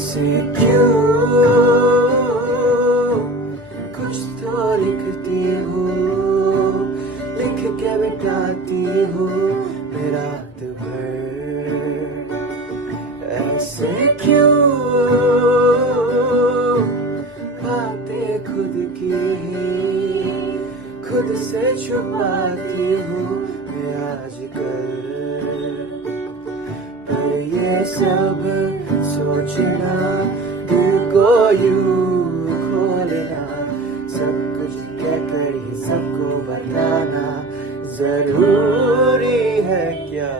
ऐसे क्यों कुछ तो लिखती हो, लिख के मिटाती हो मेरा रात भर। ऐसे क्यों बातें खुद की खुद से छुपाती हो मैं आजकल। पर ये सब सोचना, दिल को यूं खोलना, सब कुछ कहकर ही सबको बताना जरूरी है क्या?